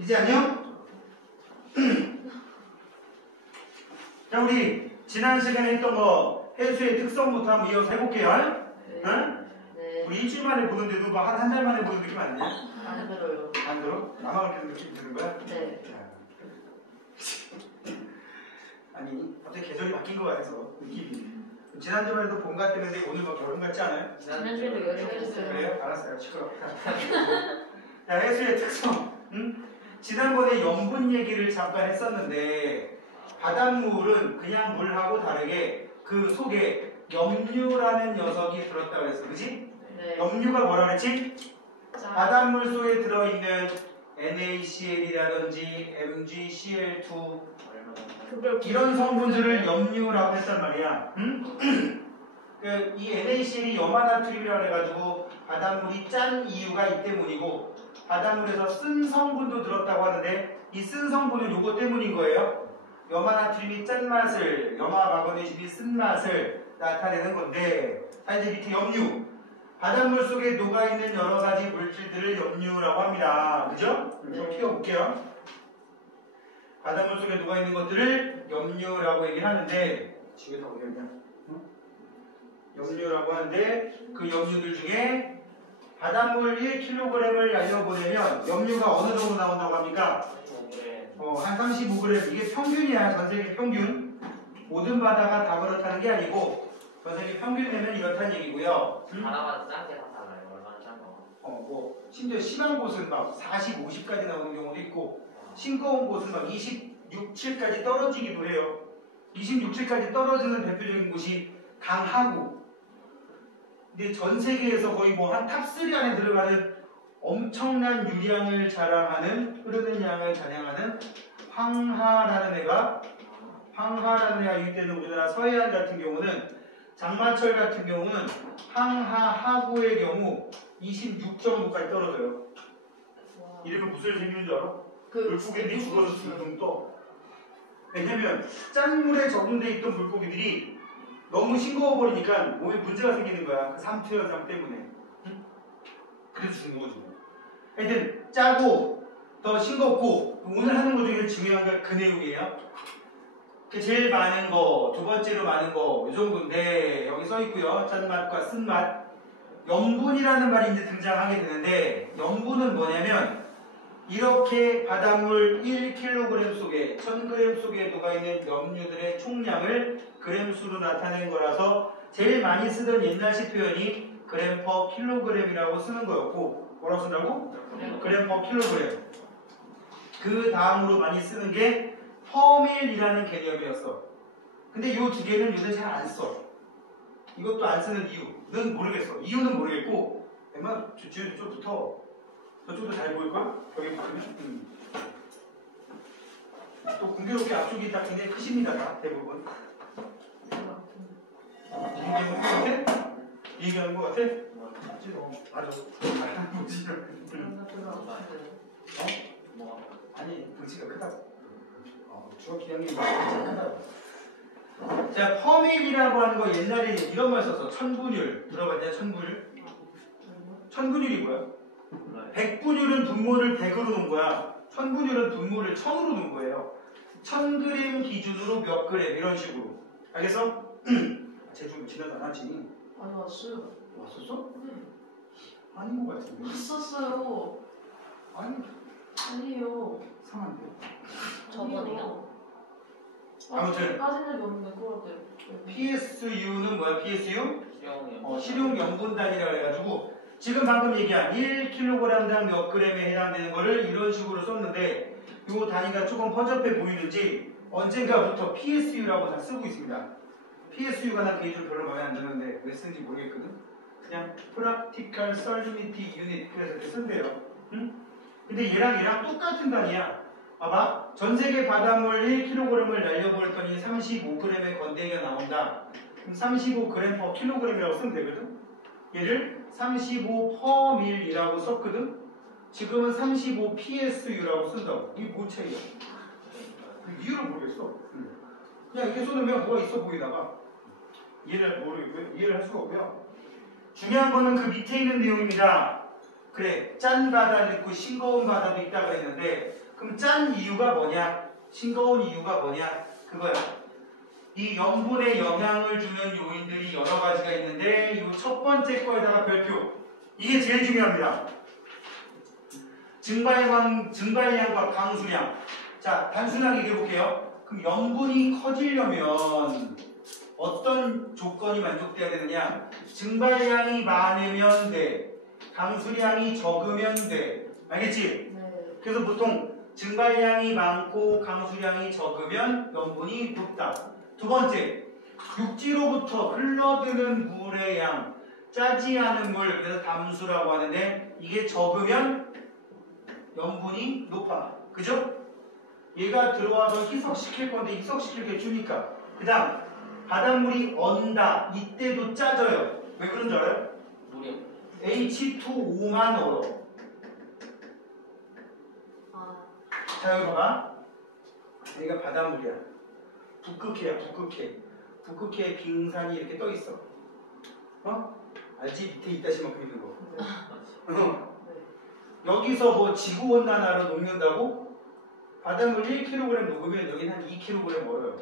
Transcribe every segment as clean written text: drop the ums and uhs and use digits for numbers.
이제 안녕? 자, 우리 지난 시간에 했던 거 해수의 특성부터 한번 이어서 해볼게요. 네. 응? 네. 우리 일주일 만에 보는데도 뭐 한 달 만에 보는 느낌 아니냐? 안 들어요. 안 들어? 나만 그렇게 느낌 드는 거야? 네. 아니, 갑자기 계절이 바뀐 거 같아서 느낌이. 지난주만 해도 봄 같았는데 오늘 뭐 겨울 같지 않아요? 지난주에도 여름이었어요. 그래요? 알았어요. 시끄러워. 자, 해수의 특성. 응? 지난번에 염분 얘기를 잠깐 했었는데 바닷물은 그냥 물하고 다르게 그 속에 염류라는 녀석이 들었다고 그랬어. 그치? 네. 염류가 뭐라 그랬지? 짠. 바닷물 속에 들어있는 NaCl이라든지 MgCl2 이런 성분들을 염류라고 했단 말이야. 응? 이 NaCl이 염화나트륨이라고 해가지고 바닷물이 짠 이유가 이 때문이고 바닷물에서 쓴 성분도 들었다고 하는데 이 쓴 성분은 요거 때문인 거예요. 염화나트륨이 짠맛을, 염화마그네슘이 쓴맛을 나타내는 건데 자, 이제 밑에 염류. 바닷물 속에 녹아있는 여러가지 물질들을 염류라고 합니다. 그죠? 좀 키워볼게요. 바닷물 속에 녹아있는 것들을 염류라고 얘기를 하는데 집에 다 어디 있냐? 염류라고 하는데 그 염류들 중에 바닷물 1kg을 날려보내면 염류가 어느 정도 나온다고 합니까? 한 35g. 이게 평균이야. 전세계 평균. 모든 바다가 다 그렇다는 게 아니고 전세계 평균 내면 이렇다는 얘기고요. 바다마다 짠게 다 달라요. 얼마나 짠 거. 뭐 심지어 심한 곳은 막 40, 50까지 나오는 경우도 있고 싱거운 곳은 막 26, 7까지 떨어지기도 해요. 26, 7까지 떨어지는 대표적인 곳이 강하구. 근데 전 세계에서 거의 뭐 한 탑3 안에 들어가는 엄청난 유량을 자랑하는, 흐르는 양을 자랑하는 황하라는 애가 유입되는 우리나라 서해안 같은 경우는 장마철 같은 경우는 하구의 경우 26 정도까지 떨어져요. 이러면 무슨 일 생기는 줄 알아? 물고기들이 죽어서 둥둥 떠. 왜냐면 짠물에 적응돼 있던 물고기들이 너무 싱거워 버리니까 몸에 문제가 생기는 거야. 그 삼투 현상 때문에. 응? 그래서 죽는 거지. 하여튼 짜고 더 싱겁고 오늘 하는 것 중에 중요한 게 그 내용이에요. 그 제일 많은 거, 두 번째로 많은 거 이 정도인데 여기 써 있고요. 짠맛과 쓴맛. 염분이라는 말이 이제 등장하게 되는데 염분은 뭐냐면 이렇게 바닷물 1kg 속에 1000g 속에 녹아있는 염류들의 총량을 그램수로 나타낸 거라서 제일 많이 쓰던 옛날식 표현이 그램 퍼 킬로그램이라고 쓰는 거였고 뭐라고 쓴다고? 그램 퍼 킬로그램. 그 다음으로 많이 쓰는 게 퍼밀이라는 개념이었어. 근데 이 두 개는 요새 잘 안 써. 이것도 안 쓰는 이유는 모르겠어. 이유는 모르겠고 웬만하면 좀 붙어. 저쪽도 잘 보일까? 벽에 붙으면? 또 공교롭게 앞쪽이 다 굉장히 크십니다. 다 대부분. 이 얘기하는 것 같아? 이 얘기하는 것 같아? 맞아. 아니, 덩치가 크다고. 주먹기 형이 크다고. 자, 퍼밀이라고 하는 거 옛날에 이런 말 썼어. 천분율. 들어봤냐? 천분율? 천분율이 뭐야? 100분율은 분모를 100으로 놓은 거야. 1000분율은 분모를 1000으로 놓은 거예요. 1000g 기준으로 몇 그램 이런 식으로. 알겠어? 제주 지나지 않았지? 아니 왔어요. 왔었어? 네. 아닌 것 같은데. 왔었어요. 아니에요. 상한데. 저번에요? 아무튼 빠진 적이 없는데 그걸 때. PSU는 뭐야? PSU? 실용 실용염분단이라고 해가지고 지금 방금 얘기한 1kg당 몇 그램에 해당되는 거를 이런 식으로 썼는데 이 단위가 조금 허접해 보이는지 언젠가부터 PSU라고 다 쓰고 있습니다. PSU가 난 개인적으로 별로 마음에 안 드는데 왜 쓰는지 모르겠거든. 그냥 Practical Salinity Unit 그래서 이렇게 쓴대요. 응? 근데 얘랑 똑같은 단위야. 봐봐. 전세계 바닷물 1kg을 날려보냈더니 35g의 건더기가 나온다. 그럼 35g per kg이라고 쓰면 되거든. 얘를 35%밀이라고 썼거든. 지금은 35 PSU라고 쓴다고. 이게 뭔 차이야? 그 이유를 모르겠어. 그냥 이렇게 쏟으면 뭐가 있어 보이다가 이해를 모르겠고요. 이해를 할 수가 없고요. 중요한 거는 그 밑에 있는 내용입니다. 그래, 짠 바다도 있고 싱거운 바다도 있다고 했는데 그럼 짠 이유가 뭐냐? 싱거운 이유가 뭐냐? 그거야. 이 염분에 영향을 주는 요인들이 여러 가지가 있는데 이 첫 번째 거에다가 별표. 이게 제일 중요합니다. 증발량과 강수량. 자, 단순하게 얘기해 볼게요. 그럼 염분이 커지려면 어떤 조건이 만족돼야 되느냐? 증발량이 많으면 돼. 강수량이 적으면 돼. 알겠지? 네. 그래서 보통 증발량이 많고 강수량이 적으면 염분이 높다. 두 번째, 육지로부터 흘러드는 물의 양, 짜지 않은 물, 그래서 담수라고 하는데 이게 적으면 염분이 높아. 그죠? 얘가 들어와서 희석시킬 건데 희석시킬 게 주니까. 그 다음, 바닷물이 언다. 이때도 짜져요. 왜 그런 줄 알아요? 물이 H2O만 얼어. 아, 자, 여기 봐봐. 여기가 바닷물이야. 북극해야, 북극해. 북극해에 빙산이 이렇게 떠 있어. 어? 알지? 밑에 이따시만큼 있는 거. 어. 네. 여기서 뭐 지구온난화로 녹는다고? 바닷물 1kg 녹으면 여기는 한 2kg 얼어요.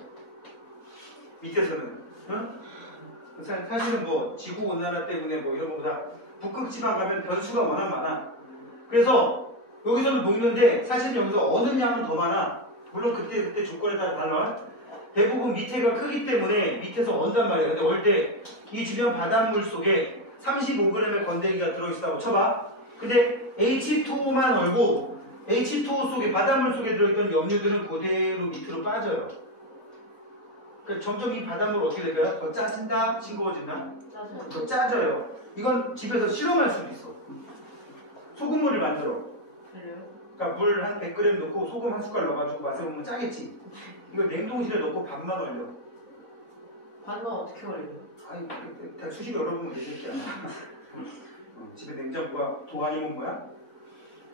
밑에서는. 어? 사실은 뭐 지구온난화 때문에 뭐 이런 거보다 북극지방 가면 변수가 워낙 많아. 그래서 여기서는 녹는데 사실 여기서 어느 양은 더 많아. 물론 그때 조건에 따라 달라. 대부분 밑에가 크기 때문에 밑에서 언단 말이야. 근데 올 때 이 주변 바닷물 속에 35g의 건더기가 들어있다고 쳐봐. 근데 H2O만 얼고 H2O 속에 바닷물 속에 들어있던 염류들은 그대로 밑으로 빠져요. 그러니까 점점 이 바닷물 어떻게 될까요? 더 짜진다? 싱거워진다? 짜증. 더 짜져요. 이건 집에서 실험할 수도 있어. 소금물을 만들어. 그래요? 그러니까 물 한 100g 넣고 소금 한 숟갈 넣어가지고 맛을 보면 짜겠지. 이거 냉동실에 넣고 반만 얼려. 반만 어떻게 걸려요? 아니, 다 수시로 열어보면 되겠지. 집에 냉장고가 도안이면 뭐야?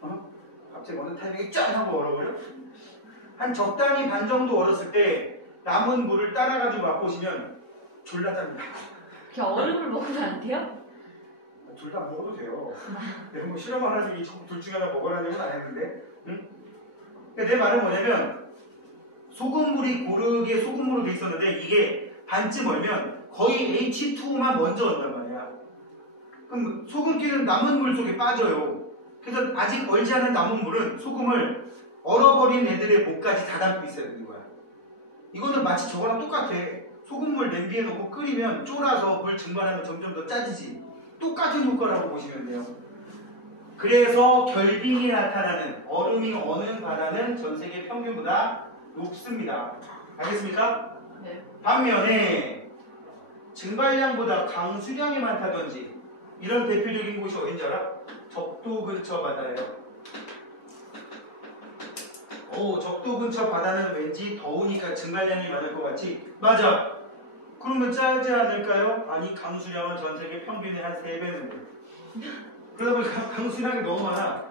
어? 갑자기 어느 타이밍에 짠 하고 얼어버려? 한 적당히 반 정도 얼었을 때 남은 물을 따라가지고 맛보시면 졸라 짭니다. 그냥 얼음을 먹으면 안 돼요? 둘 다 먹어도 돼요. 내가 뭐 실험을 하라고 둘 중에 하나 먹으라는 건 안 했는데. 응? 그러니까 내 말은 뭐냐면 소금물이 고르게 소금물로 돼 있었는데 이게 반쯤 얼면 거의 H2O만 먼저 얼단 말이야. 그럼 소금기는 남은 물 속에 빠져요. 그래서 아직 얼지 않은 남은 물은 소금을 얼어버린 애들의 목까지 다 담고 있어야 되는 거야. 이거는 마치 저거랑 똑같아. 소금물 냄비에 넣고 끓이면 쫄아서 물 증발하면 점점 더 짜지지. 똑같은 효과라고 보시면 돼요. 그래서 결빙이 나타나는 얼음이 어는 바다는 전 세계 평균보다 높습니다. 알겠습니까? 네. 반면에 증발량보다 강수량이 많다든지 이런 대표적인 곳이 어딘지 알아? 적도 근처 바다예요. 적도 근처 바다는 왠지 더우니까 증발량이 많을 것 같지? 맞아. 그러면 짜지 않을까요? 아니, 강수량은 전 세계 평균의 한 3배는 돼. 그러다 보니까 강수량이 너무 많아.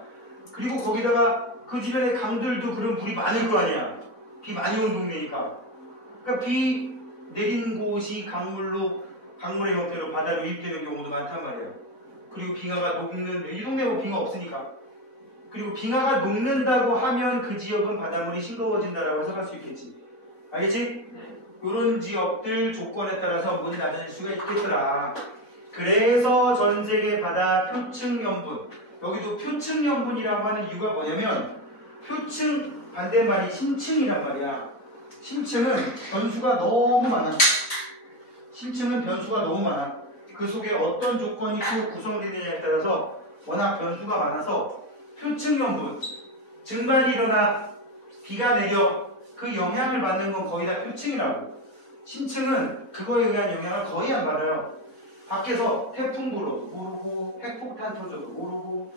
그리고 거기다가 그 주변에 강들도 그런 물이 많을 거 아니야. 비 많이 온 동네니까. 그러니까 비 내린 곳이 강물의 형태로 바다로 유입되는 경우도 많단 말이에요. 그리고 빙하가 녹는, 이 동네 뭐 빙하 없으니까. 그리고 빙하가 녹는다고 하면 그 지역은 바닷물이 싱거워진다라고 해석할 수 있겠지. 알겠지? 이런 지역들 조건에 따라서 물이 낮아질 수가 있겠더라. 그래서 전 세계 바다 표층염분, 여기도 표층염분이라고 하는 이유가 뭐냐면 표층 반대말이 심층이란 말이야. 심층은 변수가 너무 많아. 심층은 변수가 너무 많아. 그 속에 어떤 조건이 또 구성되느냐에 따라서 워낙 변수가 많아서 표층염분, 증발이 일어나 비가 내려 그 영향을 받는 건 거의 다 표층이라고. 심층은 그거에 의한 영향을 거의 안 받아요. 밖에서 태풍 불어도 모르고 핵폭탄 터져도 모르고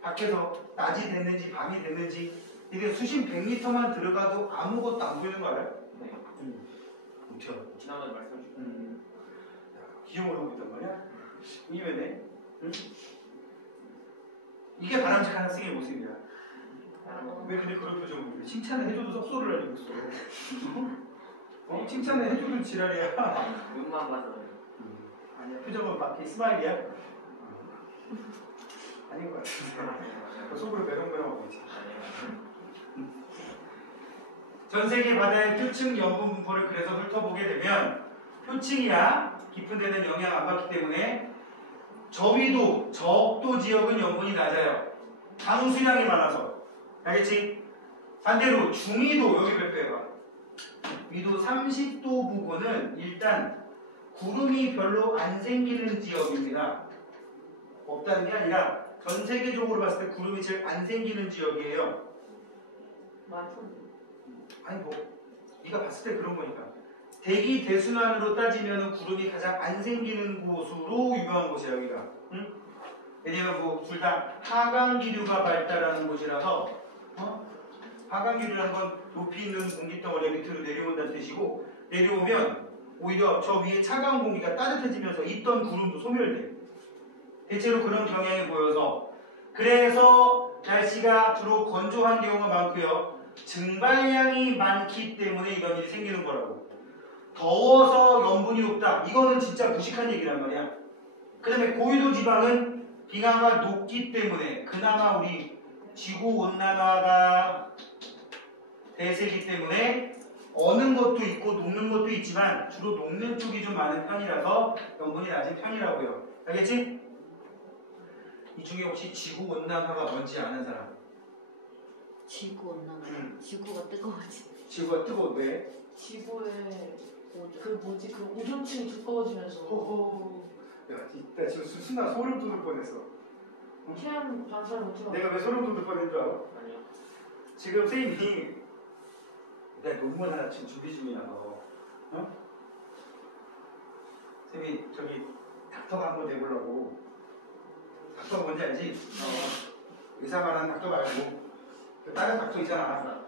밖에서 낮이 됐는지 밤이 됐는지 이게 수십 100m만 들어가도 아무것도 안 보이는 거 알아요? 네. 그렇죠. 지난번에 말씀 주신 기용을 하고 있단 말이야? 이면에 응? 이게 바람직한 학생의 모습이야. 왜 근데 그런 표정을 해? 칭찬을 해줘도 섭소를 하고 있어. 칭찬을 해줘도 지랄이야. 눈만 봐서 아니야, 표정은 밖에 스마일이야? 아닌 것 같은데. 속으로 매렁매렁하고 있지. 전 세계 바다의 표층 염분 분포를 그래서 훑어보게 되면 표층이야 깊은 데는 영향 안 받기 때문에 저위도, 저압도 지역은 염분이 낮아요. 강수량이 많아서. 알겠지? 반대로 중위도, 여기 몇 배봐. 위도 30도 부근은 일단 구름이 별로 안 생기는 지역입니다. 없다는 게 아니라 전 세계적으로 봤을 때 구름이 제일 안 생기는 지역이에요. 많던데. 아니 뭐 네가 봤을 때 그런 거니까. 대기 대순환으로 따지면 구름이 가장 안 생기는 곳으로 유명한 곳이야 여기가. 응? 왜냐면 뭐 둘 다 하강기류가 발달하는 곳이라서 하강기류라는 건 높이 있는 공기덩어리가 밑으로 내려온다는 뜻이고 내려오면 오히려 저 위에 차가운 공기가 따뜻해지면서 있던 구름도 소멸돼. 대체로 그런 경향이 보여서 그래서 날씨가 주로 건조한 경우가 많고요. 증발량이 많기 때문에 이런 일이 생기는 거라고. 더워서 염분이 높다. 이거는 진짜 무식한 얘기란 말이야. 그 다음에 고위도 지방은 빙하가 녹기 때문에 그나마 우리 지구온난화가 대세기 때문에 어는 것도 있고 녹는 것도 있지만 주로 녹는 쪽이 좀 많은 편이라서 염분이 낮은 편이라고요. 알겠지? 이 중에 혹시 지구온난화가 뭔지 아는 사람? 지구 온난화. 지구가 뜨거워지. 지구가 뜨거워 왜? 지구에 그 오존층이 두꺼워지면서 야, 나 지금 순간 소름 돋을 뻔했어. 태양 반사를 못해서 내가 왜 소름 돋을 뻔한 줄 알아? 아니요. 지금 선생님이 내가 논문 하나 지금 준비 중이라서 선생님이 저기 닥터가 한번 돼보려고. 닥터가 뭔지 알지? 의사 말하는 닥터 말고 다른 닥터 있잖아.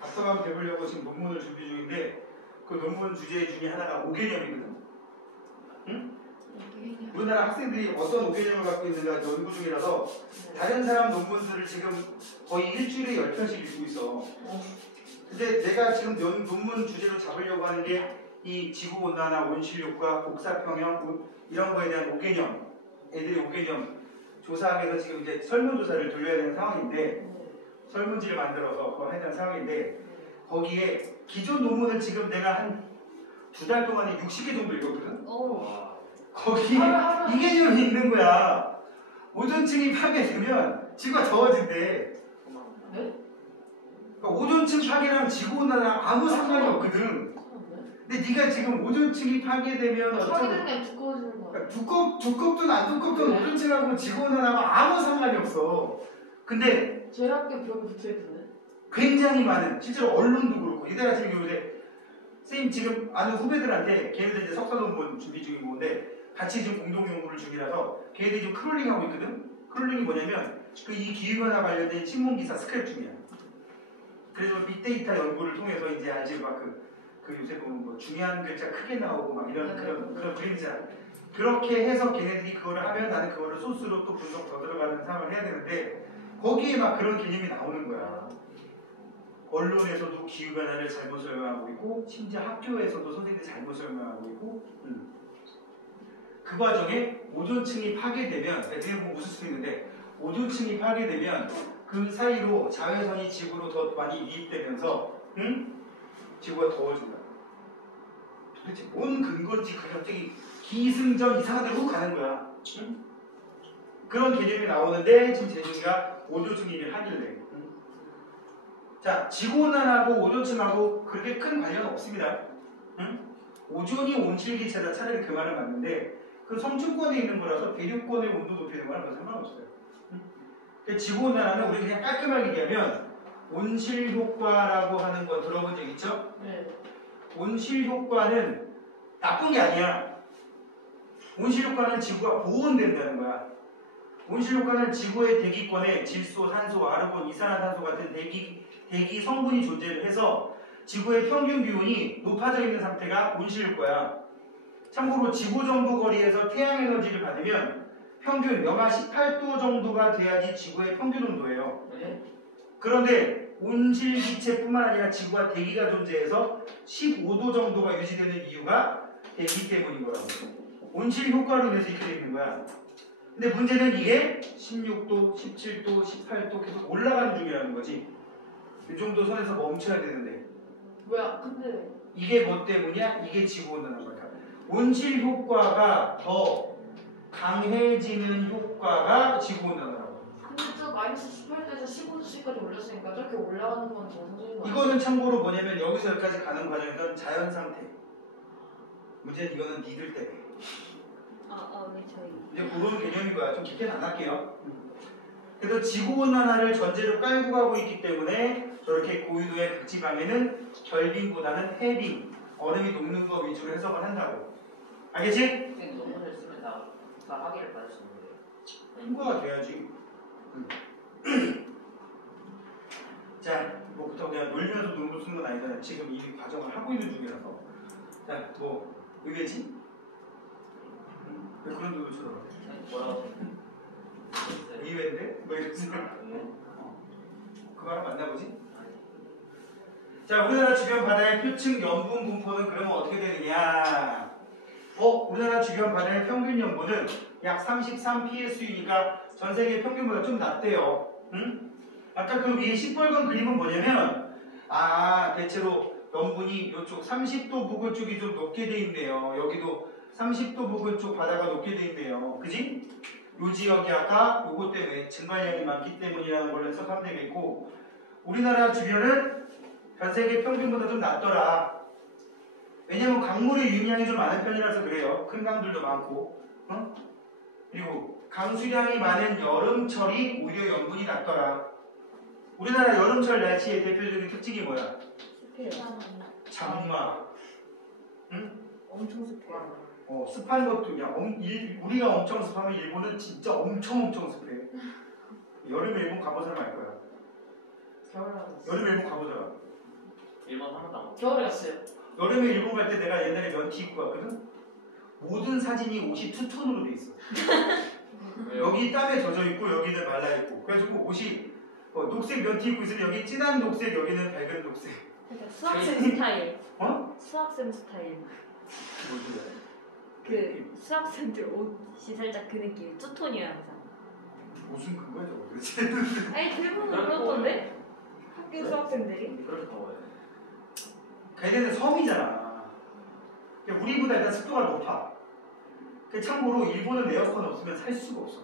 닥터가 한번 돼보려고 지금 논문을 준비 중인데 그 논문 주제 중에 하나가 오개념이거든. 응? 우리나라 학생들이 어떤 오개념을 갖고 있는가 연구 중이라서 다른 사람 논문들을 지금 거의 일주일에 10편씩 읽고 있어. 근데 내가 지금 논문 주제로 잡으려고 하는 게 이 지구온난화, 온실효과, 복사평형 이런 거에 대한 오개념, 애들이 오개념 조사하기 위해서 지금 이제 설문조사를 돌려야 되는 상황인데 설문지를 만들어서 그거 해야 되는 상황인데 거기에 기존 논문을 지금 내가 한 2달 동안에 60개 정도 읽었거든? 거기 이 개념이 있는 거야. 오존층이 파괴되면 지구가 더워진대. 네? 그러니까 오존층 파괴랑 지구온난화랑 아무 상관이 없거든. 근데 네가 지금 오존층이 파괴되면 파괴되는 게 두꺼워지는 거야. 그러니까 두껍든 안 두껍든 오존층하고 지구온난화하고 아무 상관이 없어. 근데 저희 학교 벽에 붙어있던데. 굉장히 많은 실제로 언론도 그렇고 이들 같은 경우에 선생님 지금 아는 후배들한테 걔네들 이제 석사 논문 준비 중인 건데 같이 지금 공동 연구를 중이라서 걔네들이 지금 크롤링하고 있거든. 크롤링이 뭐냐면 그 이 기후변화 관련된 신문 기사 스크랩 중이야. 그래서 빅데이터 연구를 통해서 이제 알지 막 그 요새 보면 뭐 중요한 글자 크게 나오고 막 이런 그런 그림자 그렇게 해서 걔네들이 그거를 하면 나는 그거를 소스로 또 분석 더 들어가는 상황을 해야 되는데 거기에 막 그런 개념이 나오는 거야. 언론에서도 기후변화를 잘못 설명하고 있고 심지어 학교에서도 선생님들이 잘못 설명하고 있고 그 과정에 오존층이 파괴되면 뒤에 보면 웃을 수 있는데 오존층이 파괴되면 그 사이로 자외선이 지구로 더 많이 유입되면서 지구가 더워진다. 도대체 뭔 근거인지 그 갑자기 기승전 이상한 데로 가는 거야. 그런 개념이 나오는데 지금 재중이가 오존층 얘기를 하길래 자, 지구온난화하고 오존층하고 그렇게 큰 관련은 없습니다. 오존이 온실기체다. 차라리 그 말은 맞는데 그 성층권에 있는 거라서 대륙권의 온도 높이는 거랑 상관없어요. 지구온난화는 우리 그냥 깔끔하게 얘기하면 온실효과라고 하는 거 들어본 적 있죠? 네. 온실효과는 나쁜 게 아니야. 온실효과는 지구가 보온된다는 거야. 온실효과는 지구의 대기권에 질소, 산소, 아르곤, 이산화탄소 같은 대기 성분이 존재를 해서 지구의 평균 기온이 높아져 있는 상태가 온실효과야. 참고로 지구 정도 거리에서 태양 에너지를 받으면 평균 영하 18도 정도가 돼야지 지구의 평균 온도예요. 네. 그런데 온실기체뿐만 아니라 지구와 대기가 존재해서 15도 정도가 유지되는 이유가 대기 때문인 거라고. 온실효과로 인해서 이렇게 되는 거야. 근데 문제는 이게 16도, 17도, 18도 계속 올라가는 중이라는 거지. 이 정도 선에서 멈춰야 되는데 뭐야? 근데 이게 뭐 때문이야? 이게 지구온난화인 거야. 온실 효과가 더 강해지는 효과가 지구온난화라고. 근데 저 마이너스 18도에서 15도씨까지 올렸으니까 저렇게 올라가는 건 정상적인 거 아니야? 이거는 참고로 뭐냐면 여기서 여기까지 가는 과정에서는 자연 상태. 문제는 이거는 니들 때문에. 왜 저희? 이제 그런 개념인 거야. 좀 깊게는 안 할게요. 그래서 지구온난화를 전제로 깔고 가고 있기 때문에 저렇게 고유도의 극지방에는 결빙보다는 해빙, 얼음이 녹는 거 위주로 해석을 한다고. 알겠지? 선생님 논문을 쓰면 다 학위를 받을 수 있는 거예요. 통과가 돼야지. 자, 뭐부터 그냥 놀면서 논문 쓰는 건 아니잖아요. 지금 이 과정을 하고 있는 중이라서. 자, 뭐 의외지? 왜 그런 논문 쳐다봐? 뭐라고? 의외인데? 뭐 이러지? 그 말은 맞나 보지? 아니. 자, 우리나라 주변 바다의 표층 염분 분포는 그러면 어떻게 되느냐? 우리나라 주변 바다의 평균 염분은 약 33 psu니까 전 세계 평균보다 좀 낮대요. 응? 아까 그 위에 시뻘건 그림은 뭐냐면 대체로 염분이 이쪽 30도 부근 쪽이 좀 높게 돼 있네요. 여기도 30도 부근 쪽 바다가 높게 돼 있네요. 그지? 요 지역이 아까 요거 때문에 증발량이 많기 때문이라는 걸로 해석하면 되겠고, 우리나라 주변은 전 세계 평균보다 좀 낮더라. 왜냐면 강물의 유량이 좀 많은 편이라서 그래요. 큰 강들도 많고, 그리고 강수량이 많은 여름철이 오히려 염분이 낮더라. 우리나라 여름철 날씨의 대표적인 특징이 뭐야? 습해요. 장마. 엄청 습해요. 습한 것도 우리가 엄청 습하면 일본은 진짜 엄청 습해. 여름에 일본 가본 사람 알 거야. 겨울에 갔어요. 여름에 일본 가보잖아. 일본 한 번도 안 겨울에 갔어요. 여름에 일본 갈 때 내가 옛날에 면티 입고 갔거든? 모든 사진이 옷이 투톤으로 돼 있어. 왜요? 여기 땀에 젖어 있고 여기는 말라 있고. 그래가지고 옷이 녹색 면티 입고 있으면 여기 진한 녹색, 여기는 밝은 녹색. 그러니까 수학생 스타일. 수학생 스타일. 뭐지? 그 수학생들 옷이 살짝 그 느낌. 투톤이야 항상. 무슨 그거야 저거 도대체? 아니 대부분 그렇던데? 학교 수학생들이? 그렇게 더워요. 걔네는 섬이잖아. 그러니까 우리보다 일단 습도가 높아. 참고로 일본은 에어컨 없으면 살 수가 없어.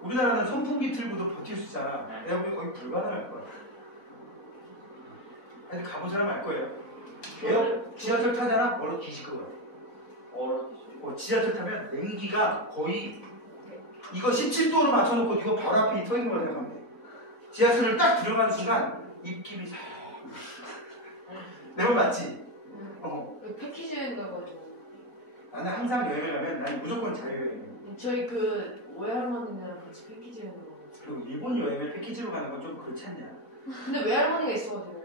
우리나라는 선풍기 틀고도 버틸 수 있잖아. 내가 보기엔 거의 불가능할 거야. 아니 가본 사람 알 거예요. 지하철 타잖아? 얼어 뒤질 거야. 지하철 타면 냉기가 거의 이거 17도로 맞춰놓고 이거 바로 앞에 서 있는 거라 생각하면 돼. 지하철을 딱 들어가는 순간 입김이 싹. 내 말 맞지? 패키지 여행 가가지고 나는 항상 여행을 가면 난 무조건 자유여행. 저희 그 외할머니랑 같이 패키지 여행 가고. 그리고 일본 여행을 패키지로 가는 건 좀 그렇지 않냐? 근데 외할머니가 있어가지고.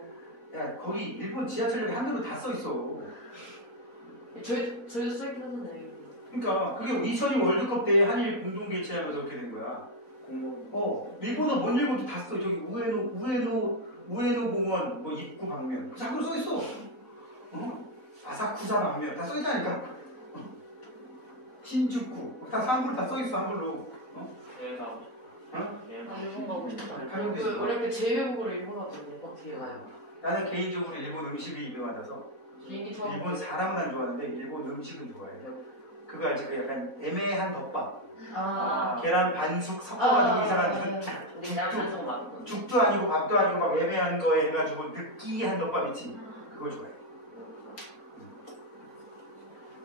야 거기 일본 지하철역에 한글로 다 써 있어. 저희도 써있긴 하잖아요. 그러니까 그게 2002 월드컵 때 한일 공동 개최하면서 그렇게 된 거야. 일본어 뭔 읽어도 다 써. 저기 우에노 공원 뭐 입구 방면 그 한글로 써 있어. 아사쿠사 방면 다 써 있다니까. 신주쿠 다 한글로 다 써 있어 한글로. 여행 가고 싶어. 여행 가고 일본 가고 싶다. 가면 되지. 원래 제외국으로 일본 갔거든요. 어떻게 가요? 나는 개인적으로 일본 음식이 입에 맞아서 비행기 타고. 일본 사람은 안 좋아하는데 일본 음식은 좋아해. 그거 알지? 그 약간 애매한 덮밥. 계란 반숙 섞어가지고 이상한 무슨 죽도 아니고 밥도 아니고 막 애매한 거 해가지고 느끼한 덮밥 있지. 그걸 좋아해.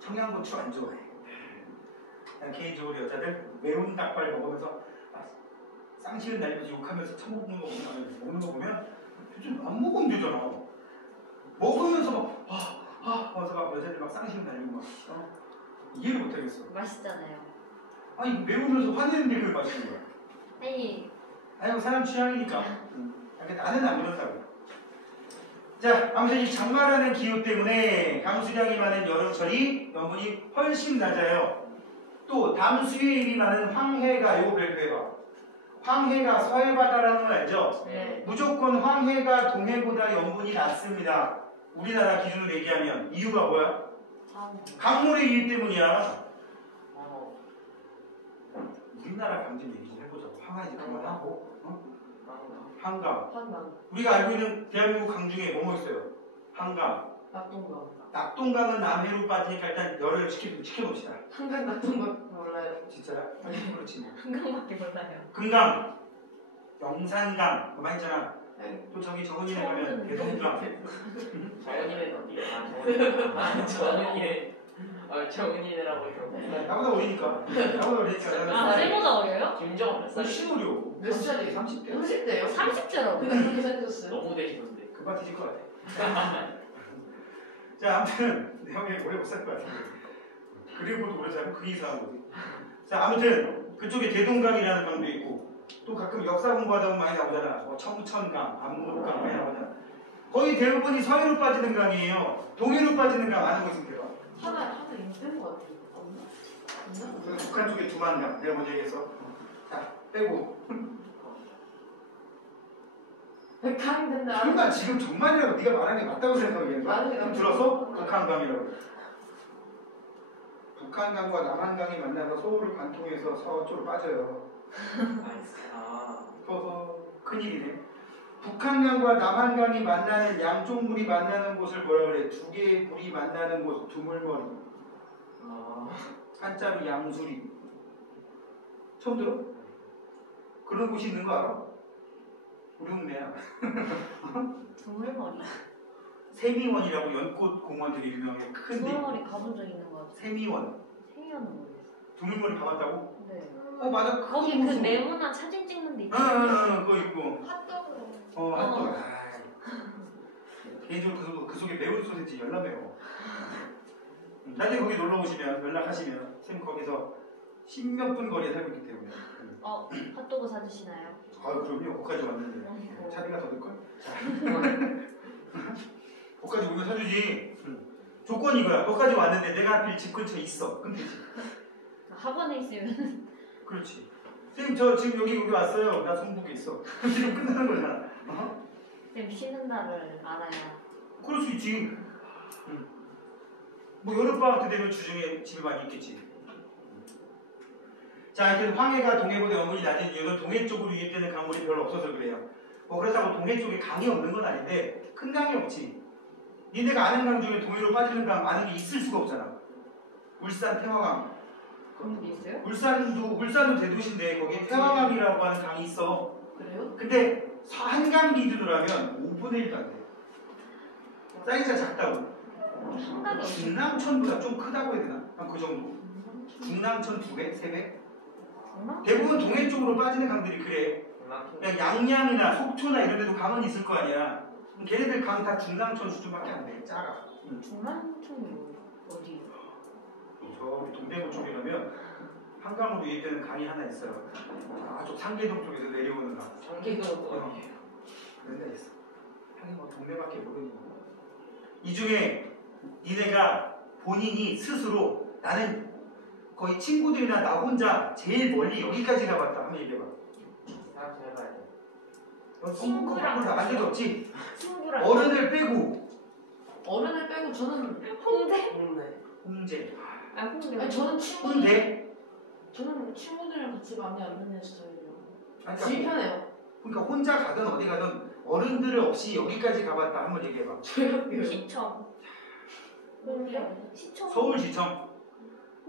청양고추 안 좋아해. 난 개인적으로 여자들 매운 닭발 먹으면서 쌍시은 날리면서 욕하면서 처먹는 거 보면 좀 안 먹으면 되잖아. 먹으면서 막 하면서 막 여자들 막 쌍시은 날리고 막 이해를 못하겠어. 맛있잖아요. 아니 매우면서 화내는 게 왜 맛있는 거야? 아니 사람 취향이니까. 나는 안 그렇다고. 자, 아무튼 이 장마라는 기후 때문에 강수량이 많은 여름철이 염분이 훨씬 낮아요. 또 담수유입이 많은 황해가 이거 별표해봐. 황해가 서해바다라는 건 알죠? 네. 무조건 황해가 동해보다 염분이 낮습니다. 우리나라 기준으로 얘기하면 이유가 뭐야? 강물의 유입 때문이야. 우리나라 강 좀 얘기 좀 해보자고. 황하 이제 그만하고. 한강. 한강, 우리가 알고 있는 대한민국 강 중에 뭐뭐 있어요? 한강. 낙동강. 낙동강은 남해로 빠지니까 일단 열을 지켜봅시다. 한강 낙동강 몰라요. 진짜야? 아니 그렇지 뭐. 한강밖에 몰라요. 금강, 영산강 뭐 많이 있잖아. 네. 또 저기 정은이네 가면 대동강. 정은이네 어디? 아 정은이네. 정은이네라고 해서. 나보다 어리니까. 나보다 어리니까. 아, 쌤보다 어려요? 김정은 몇 그 살이? 신우려. 몇 살이에요? 30대. 30대요? 30대라고. 근데 그렇게 생겼어요? 너무 되시던데. 금방 뒤질 것 같아. 자, 아무튼 형이 오래 못 살 것 같아. 그리고도 오래 살고 그게 이상한 거지. 자, 아무튼 그쪽에 대동강이라는 강도 있고 또 가끔 역사 공부하다 보면 많이 나오잖아. 뭐 청천강, 압록강 많이 나오잖아. 거의 대부분이 서해로 빠지는 강이에요. 동해로 빠지는 강 아는 거 있으면 대봐. 하나 있는 것 같아요. 없나? 그 북한 쪽에 두만강 내가 먼저 얘기했어. 자, 빼고. 백강 된다. 설마 지금 정말이라고 네가 말한 게 맞다고 생각하는 거야? 맞는 게 지금 들었어? 북한강이라고. 북한강과 남한강이 만나서 서울을 관통해서 서쪽으로 빠져요. 아. 큰일이네. 북한강과 남한강이 만나는 양쪽 물이 만나는 곳을 뭐라 그래? 두 개의 물이 만나는 곳, 두물머리. 아. 한자로 양수리. 처음 들어? 그런 곳이 있는 거 알아? 우리 동네야. 두물머리. 세미원이라고 연꽃 공원들이 유명해. 큰데. 두물머리 가본 적 있는 것 같아요. 세미원. 생년은 모르겠어요. 두물머리 가봤다고? 네. 맞아. 거기 큰 그 호수. 네모난 사진 찍는 데 응, 있잖아요. 그거 있고. 핫도그. 핫도그. 개인적으로 그 속에 매운 소세지 열나 매워. 나중에 거기 놀러 오시면 연락하시면 쌤 거기서 10몇 분 거리에 살고 있기 때문에. 핫도그 사주시나요? 그럼요. 거기까지 왔는데. 아이고. 차비가 더 들걸? 거기까지 오면 사주지. 조건이 이거야. 거기까지 왔는데 내가 하필 집 근처에 있어. 끊기지. 학원에 있으면 그렇지. 쌤, 저 지금 여기 우리 왔어요. 나 성북에 있어. 지금 끝나는 거잖아. 쌤 쉬는 날을 알아야. 그럴 수 있지. 뭐 여름방학 때 되면 주중에 집에 많이 있겠지. 자, 하여튼 황해가 동해보다 어물이 낮은 이유는 동해 쪽으로 유입되는 강물이 별로 없어서 그래요. 그렇다고 동해 쪽에 강이 없는 건 아닌데 큰 강이 없지. 니네가 아는 강 중에 동해로 빠지는 강 아는 게 있을 수가 없잖아. 울산 태화강. 그런 게 있어요? 울산도 대도시인데 거기에 태화강이라고 하는 강이 있어. 그래요? 근데 한강 기준으로 하면 5분의 1도 안 돼. 사이즈가 작다고. 한강이 없어요. 중랑천보다 좀 크다고 해야 되나? 한 그 정도. 중랑천 2배? 3배? 정말? 대부분 동해 쪽으로 빠지는 강들이 그래. 그냥 양양이나 속초나 이런 데도 강은 있을 거 아니야. 걔네들 강 다 중랑천 수준밖에 안 돼. 작아. 중랑천이 어디? 저 동대구 쪽에 가면 한강으로 유입되는 강이 하나 있어요. 저쪽 상계동 쪽에서 내려오는 강. 상계도 어디예요? 그런 데 있어. 하긴 뭐 동네밖에 모르니. 이 중에 니네가 본인이 스스로 나는 거의 친구들이나 나 혼자 제일 멀리 여기까지 가봤다 하면 얘기해봐. 생각 좀 해봐야 돼. 넌 친구랑 그거 나간 적이 없지? 친구랑 어른을 빼고 어른을 빼고 저는 홍대? 홍제. 홍대. 아니 저는 친구들 홍대? 저는 친구들이랑 같이 많이 안 다니는 스타일이에요. 아니, 집이 그러니까, 편해요. 그러니까 혼자 가든 어디 가든 어른들 없이 여기까지 가봤다 한번 얘기해봐. 저희 학교요. 시청. 홍대? 시청. 서울시청.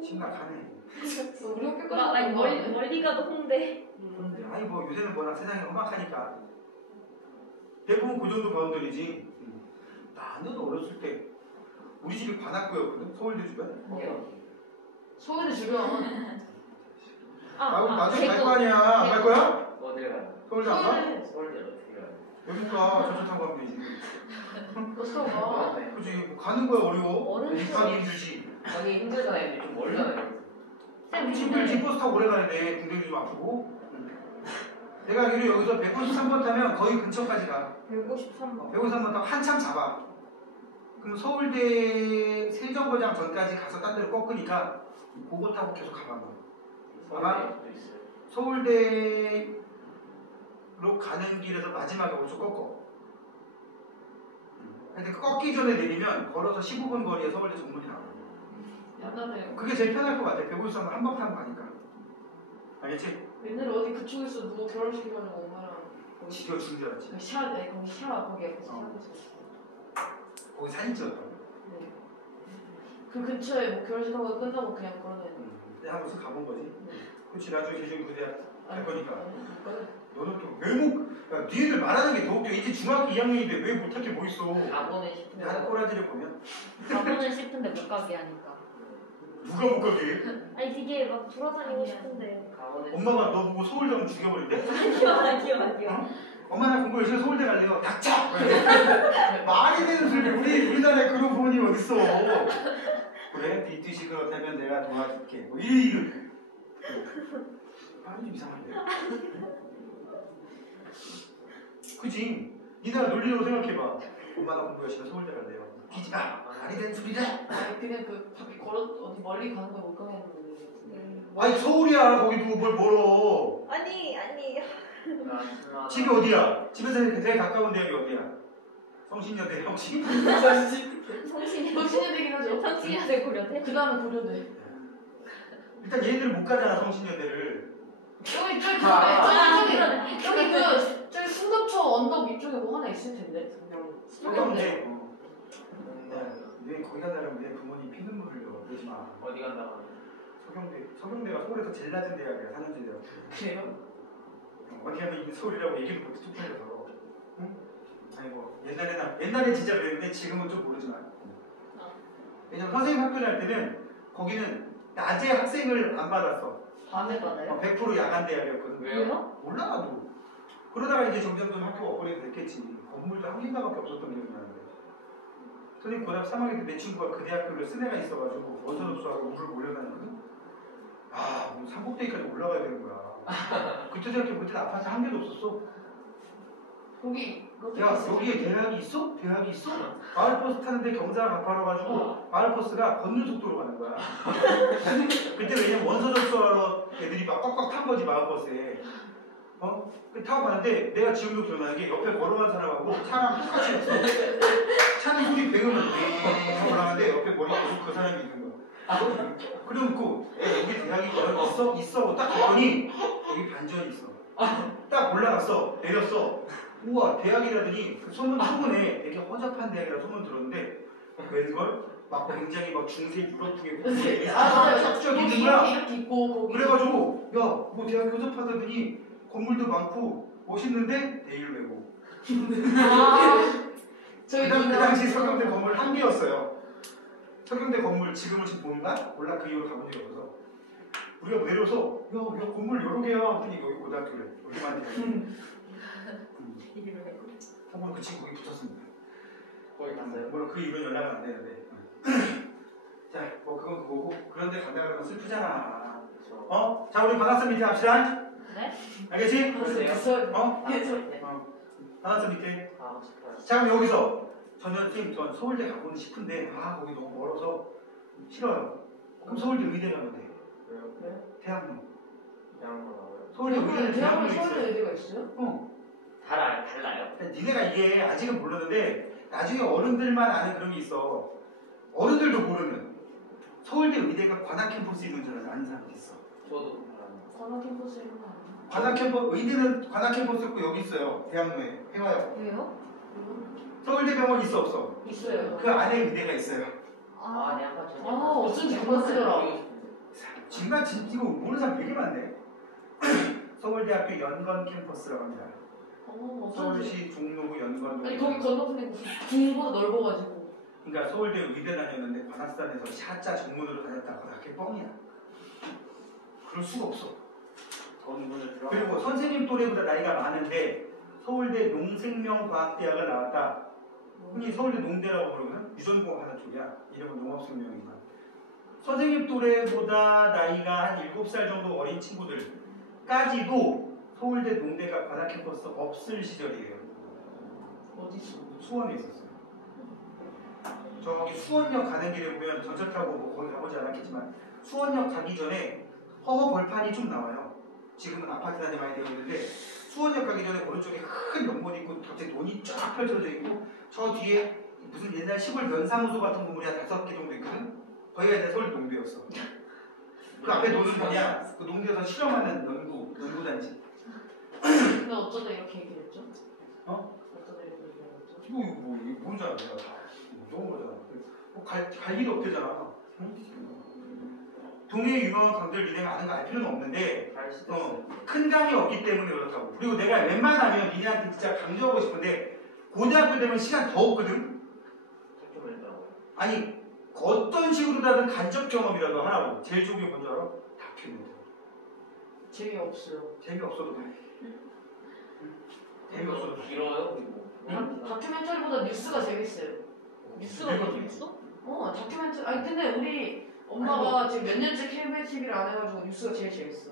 심각하네. 우리 학교까지 아니 온 거네. 멀리 가도 홍대. 홍대. 아니 뭐 요새는 워낙 세상이 험악하니까 대부분 그 정도 버운들이지. 나는 어렸을 때 우리 집이 관악구였거든. 서울대 주변. 서울대 주변. 나중에 갈 대구. 거 아니야. 안 갈 거야? 어딜 가요? 서울대 안 가? 서울대 서울대 어떻게 가요? 여기 가. 전철 타고 가면 되지. 버스 타고 가. 그치. 뭐 가는 거야 어려워. 어른들. 가기 힘들지. 가기 힘들잖아요. 좀 멀잖아요. 쌤 힘들지. 버스 타고 오래 가야 돼. 궁뎅이 좀 아프고. 내가 알기로 여기서 153번 타면 거의 근처까지 가. 153번. 153번 타고 한참 잡아. 그럼 서울대 세정거장 전까지 가서 딴 데로 꺾으니까 그거 타고 계속 가봐. 아마 서울대도 있어요. 서울대로 가는 길에서 마지막에 어디서 꺾어. 근데 그 꺾기 전에 내리면 걸어서 15분 거리에 서울대 정문이 나와. 야단해요. 그게 제일 편할 것 같아. 153번 한 번 타고 가니까. 알겠지? 옛날에 어디 그쪽에서 누구 결혼시켜가지고 엄마랑 지도 중대였지. 그 샤, 네, 거기 샤 거기 옆에서 샤워했어. 거기 사진 찍었다고. 네. 그 근처에 뭐 결혼식하고 끝나고 그냥 걸어다니는. 내가 한 번씩 가본 거지. 그렇지 나중에 재중이 그 대학 갈 거니까. 네. 너는 또 왜 못? 야, 니네들 말하는 게 더 웃겨. 이제 중학교 2학년인데 왜 못할 게 뭐 있어? 가보는 싶은데. 나는 꼬라지를 보면 가보는 싶은데 못 가게 하니까. 누가 못 가게? 아니 되게 막 돌아다니고 싶은데. 가보는 엄마가 너 보고 서울대 가면 죽여버린대? 아니요. 엄마 나 공부 열심히 서울대 갈래요. 닥쳐! 말이 되는 소리. 우리나라에 그런 부모님 어딨어? 그래? 네 뜻이 그렇다면 내가 도와줄게. 뭐 이래. 말이 좀 이상한데. 그지? 니네가 논리로 생각해봐. 엄마 나 공부 열심히 서울대 갈래요. 웃기지 마. 말이 되는 소리래. 아니 그냥 그 밖에 걸어 어디 멀리 가는 거 못 가게 하는 거지. 아니 서울이야. 거기도 뭘 멀어. 아니 집이 어디야? 집에서 제일 가까운 대학이 어디야? 성신여대 혹시? 성신이 성신여대긴 하죠. 성신여대 고려대. 그 다음에 고려대. 일단 얘들은 못 가잖아 성신여대를. 저기 그러네. 저기 그 저기 승덕초 언덕 위쪽에 뭐 하나 있을 텐데. 서경대. 왜 거기 가려면 내 부모님 피눈물 흘려. 그러지 마. 어디 간다고? 서경대가 서울에서 제일 낮은 대학이야. 4년제 대학. 그래요? 어디 가면 서울이라고 얘기를 못해 쪽팔려서. 응? 아니 뭐 옛날에 진짜 그랬는데 지금은 좀 모르지만. 왜냐면 선생님 학교 다닐 때는 거기는 낮에 학생을 안 받았어. 밤에 받아요? 100% 야간 대학이었거든. 왜요? 몰라 나도. 그러다가 이제 점점 학교가 업그레이드 됐겠지. 건물도 한 개인가밖에 없었던 기억이 나는데. 선생님 고등학교 3학년 때 내 친구가 그 대학교를 쓴 애가 있어가지고 원서 접수하고 물을 몰려다녔거든. 아, 뭐 삼곡대기까지 올라가야 되는 거야. 그때 생각해 그때 아파트 한 개도 없었어. 거기 야 여기에 대학이 있어? 대학이 있어? 마을버스 타는데 경사가 가파라가지고 마을버스가 걷는 속도로 가는 거야. 그때 왜냐면 원서 접수하러 애들이 막 꽉꽉 탄 거지 마을버스에. 그 타고 가는데 내가 지금도 기억나는 게 옆에 걸어가는 사람하고 차랑 같이 있어. 차는 소리 배우면 돼. 올라가는데 옆에 머리 끄고 그 사람이 있는 거야. 그래놓고 여기 대학이 있어? 있어. 딱 봤더니 여기 반전이 있어. 딱 올라갔어. 내렸어. 우와 대학이라더니 그 소문에 되게 허접한 대학이라 소문 들었는데 웬걸? 막 굉장히 막 중세 유럽풍의 쫙쫙 있는 거야. 이렇게 있고 거기. 그래가지고 야 뭐 대학 허접하다더니 건물도 많고 멋있는데 내일 외고. 저희 그 당시 서경대 건물 한 개였어요. 서경대 건물 지금은 지금 뭔가? 몰라 그 이후로 가본 적이 없어서 우리가 내려서 야 건물 여러 개야 하더니 여기 고등학교래 여기만 돼. 한번 그 친구 거기 붙었습니다. 거기 갔어요? 물론 그 이후로 연락은 안 되는데. 자, 뭐 그건 그거고 그런데 간다 그러면 슬프잖아. 자 우리 바나스 밑에 합시다. 네? 알겠지? 그러세요? 바나스 밑에. 가고 싶어요. 자 그럼 여기서 전 서울대 가고는 싶은데 거기 너무 멀어서 싫어요. 그럼 서울대 의대 가면 돼. 왜요? 대학로. 대학로 나와요? 서울대 의대는 대학로에 서울대 있어요. 의대가 있어요? 달라요? 니네가 이게 아직은 모르는데 나중에 어른들만 아는 그런 게 있어. 어른들도 모르는 서울대 의대가 관악 캠퍼스에 있는 줄 아는 사람도 있어. 저도 알아요. 관악 캠퍼스에 있는 거 아니에요? 관악 캠퍼스 의대는 관악 캠퍼스 있고 여기 있어요. 대학로에 해와요. 왜요? 서울대병원 있어 없어? 있어요. 그 안에 의대가 있어요. 네, 아까 전에. 어쩐지 그만 쓰더라. 지금 이거 모르는 사람 되게 많네. 서울대학교 연건 캠퍼스라고 합니다. 어쩐지. 서울시 종로구 연건동. 아니 거기 건너편에 길보다 넓어가지고. 그러니까 서울대 의대 다녔는데 관악산에서 샤자 정문으로 다녔다고 그게 뻥이야. 그럴 수가 없어. 건물을 들어가. 그리고 선생님 또래보다 나이가 많은데 서울대 농생명과학대학을 나왔다. 흔히 서울대 농대라고 부르면 유전공학 하는 쪽이야. 이름은 농업생명이지만. 선생님 또래보다 나이가 한 7살 정도 어린 친구들까지도 서울대 농대가 관악 캠퍼스 없을 시절이에요. 어디 있어? 수원에 있었어요. 저기 수원역 가는 길에 보면 전철 타고 뭐 거기 가보지 않았겠지만 수원역 가기 전에 허허 벌판이 좀 나와요. 지금은 아파트 단지 많이 되어 있는데 수원역 가기 전에 오른쪽에 큰 연못 있고 갑자기 논이 쫙 펼쳐져 있고 저 뒤에 무슨 옛날 시골 면사무소 같은 건물이 한 5개 정도 있거든. 거기가 이제 서울 농대였어. 그 앞에 논은 뭐냐? 그 농대에서 실험하는 연구단지. 근데 어쩌다 이렇게 얘기를 얘기했죠? 어? 어떤 얘기했죠? 이거 뭔지 알아? 내가 다 너무 거잖아. 갈 일이 없대잖아. 동해의 유명한 강들 니네가 아는 거 알 필요는 없는데 갈 수도 있어요. 큰 강이 없기 때문에 그렇다고. 그리고 내가 웬만하면 니네한테 진짜 강조하고 싶은데 고등학교 되면 시간 더 없거든? 학교 했더라고요. 아니 어떤 식으로다든 간접 경험이라도 하라고. 제일 좋은 게 뭔지 알아? 다큐멘터리. 재미없어요. 재미없어도 돼. 재미없어도 돼. 길어요 그리고. 다큐멘터리보다 뉴스가 재밌어요. 뉴스가 더 재밌어? 다큐멘터리. 아니 근데 우리 엄마가 지금 몇 년째 케이블 TV를 안 해가지고 뉴스가 제일 재밌어.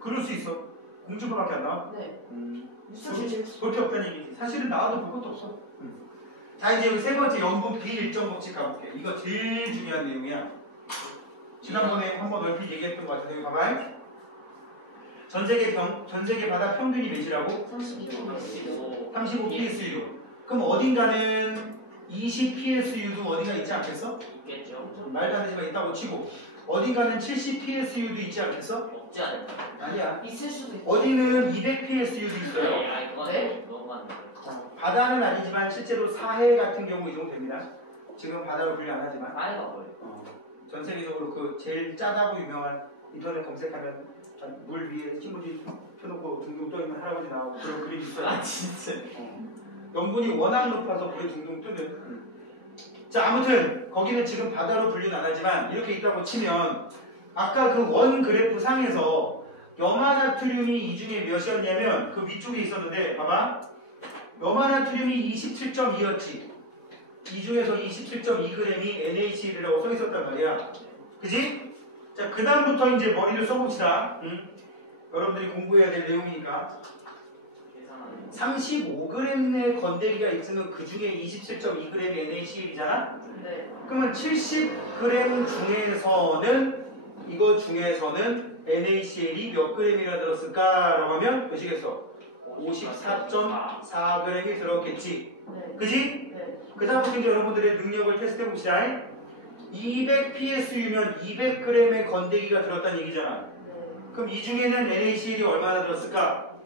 그럴 수 있어. 공중파밖에 안 나와? 네. 뉴스가 제일 재밌어. 그렇게 없다는 얘기지. 사실은 나와도 볼 것도 없어. 자 이제 여기 세 번째 연분 비일정 법칙 가볼게. 이거 제일 중요한 내용이야. 지난번에 한번 넓히 얘기했던 것 같은데 여기 봐봐. 전세계 바다 평균이 몇이라고? 32분. 35 PSU. 그럼 어딘가는 20 PSU도 어딘가 있지 않겠어? 있겠죠. 말도 안 되지만 있다고 치고 어딘가는 70 PSU도 있지 않겠어? 없지 않을까? 아니야. 있을 수도 있고. 어디는 200 PSU도 있어요. 아니 그건 네? 너무 많네. 바다는 아니지만 실제로 사해 같은 경우 이 정도 됩니다. 지금 바다로 분류 안 하지만 아이가 뭐예요? 전 세계적으로 그 제일 짜다고 유명한 인터넷 검색하면 물 위에 신문지 펴놓고 둥둥 떠있는 할아버지 나오고 그런 그림이 있어요. 아 진짜. 염분이 워낙 높아서 물에 둥둥 뜨는. 자 아무튼 거기는 지금 바다로 분류는 안 하지만 이렇게 있다고 치면 아까 그 원 그래프 상에서 염화나트륨이 이 중에 몇이었냐면 그 위쪽에 있었는데 봐봐. 염화나트륨이 27.2였지. 이 중에서 27.2g이 NaCl이라고 써 있었단 말이야. 그지? 자, 그 다음부터 이제 머리를 써봅시다. 여러분들이 공부해야 될 내용이니까. 계산하는. 35g 내 건더기가 있으면 그 중에 27.2g이 NaCl이잖아? 네. 그러면 70g 중에서는, 이거 중에서는 NaCl이 몇 g이나 들었을까? 라고 하면 몇이겠어? 54.4g이 들었겠지. 네. 그지? 네. 그 다음부터 이제 여러분들의 능력을 테스트해 봅시다. 200 PSU면 200g의 건더기가 들었다는 얘기잖아. 네. 그럼 이 중에는 NaCl이 얼마나 들었을까?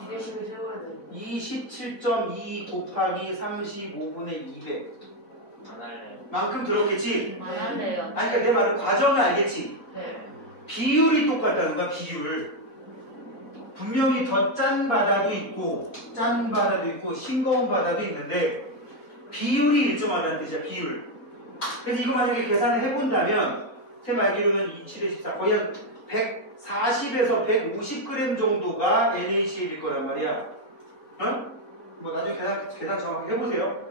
기계식을 세워야 돼. 27.2 곱하기 35분의 200 안 할래요. 만큼 들었겠지? 안 할래요. 아니 그러니까 내 말은 과정을 알겠지? 네. 비율이 똑같다는 거야. 비율. 분명히 더 짠 바다도 있고 짠 바다도 있고 싱거운 바다도 있는데 비율이 일정하다는 뜻이야. 비율. 그래서 이거 만약에 계산을 해본다면 제 알기로는 27에 14 거의 한 140에서 150g 정도가 NaCl일 거란 말이야. 어? 뭐 나중에 계산 정확하게 해보세요.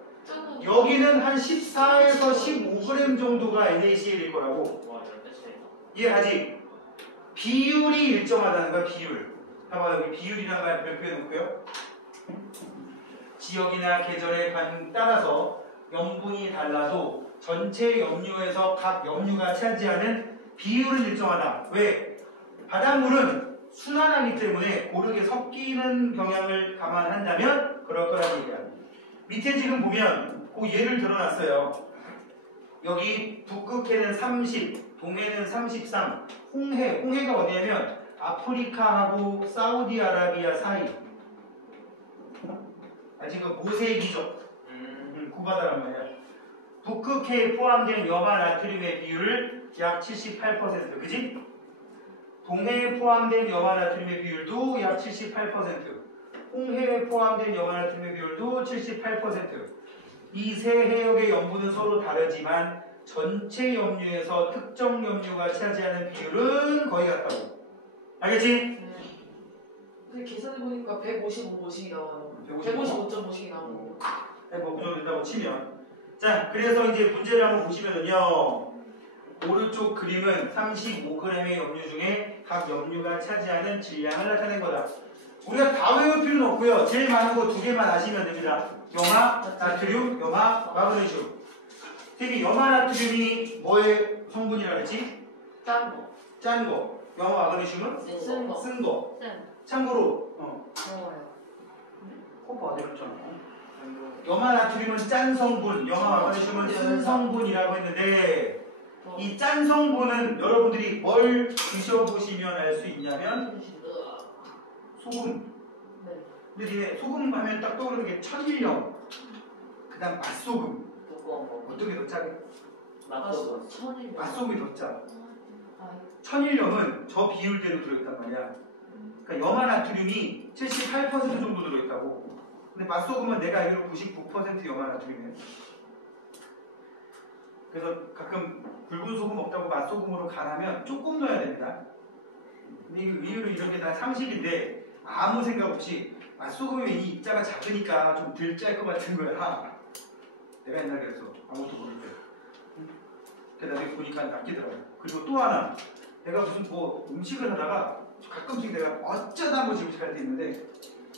여기는 한 14에서 15g 정도가 NaCl일 거라고. 와 절대 차이다. 이해하지? 비율이 일정하다는 거야. 비율. 봐봐 여기 비율이라는 말 별표해 놓고요. 지역이나 계절에 따라서 염분이 달라도 전체 염류에서 각 염류가 차지하는 비율은 일정하다. 왜? 바닷물은 순환하기 때문에 고르게 섞이는 경향을 감안한다면 그럴 거라는 얘기야. 밑에 지금 보면 그 예를 들어놨어요. 여기 북극해는 30, 동해는 33, 홍해가 어디냐면 아프리카하고 사우디아라비아 사이. 지금 모세기족 구바다란 말이야. 북극해에 포함된 염화 나트륨의 비율을 약 78%, 그지? 동해에 포함된 염화 나트륨의 비율도 약 78%, 홍해에 포함된 염화 나트륨의 비율도 78%. 이 세 해역의 염분은 서로 다르지만 전체 염류에서 특정 염류가 차지하는 비율은 거의 같다고. 알겠지? 근데 계산해보니까 155씩이 나와요. 155.5씩이 나오고. 뭐 그 정도 된다고 치면. 자, 그래서 이제 문제를 한번 보시면은요. 오른쪽 그림은 35g의 염류 중에 각 염류가 차지하는 질량을 나타낸 거다. 우리가 다 외울 필요는 없고요. 제일 많은 거 두 개만 아시면 됩니다. 염화, 나트륨, 염화, 마그네슘. 특히 염화 나트륨이 뭐의 성분이라고 했지? 짠 거. 짠 거. 염화 마그네슘은? 쓴 거. 쓴 거. 쌤. 참고로 먹어요. 코파 어디였잖아. 염화 나트륨은 짠 성분, 염화 마그네슘은 쓴 성분이라고 했는데 이 짠 성분은 여러분들이 뭘 드셔보시면 알 수 있냐면 소금. 네. 근데 니네 소금 하면 딱 떠오르는 게 천일염, 그 다음 맛소금. 두꺼운 거. 어떤 게 더 짜게? 맛소금. 천일. 맛소금이 더 짜. 아, 천일염은 저 비율대로 들어있단 말이야. 그러니까 염화나트륨이 78% 정도 들어있다고. 근데 맛소금은 내가 알기로 99% 염화나트륨이에요. 그래서 가끔 굵은 소금 없다고 맛소금으로 간하면 조금 넣어야 됩니다. 근데 의외로 이런 게 다 상식인데 아무 생각 없이 맛소금이 이 입자가 작으니까 좀 덜 짤 것 같은 거야. 내가 옛날에 그래서 아무것도 모를 때. 근데 나중에 보니까 낚이더라고. 그리고 또 하나, 내가 무슨 뭐 음식을 하다가 가끔씩 내가 어쩌다 뭐 음식할 때 있는데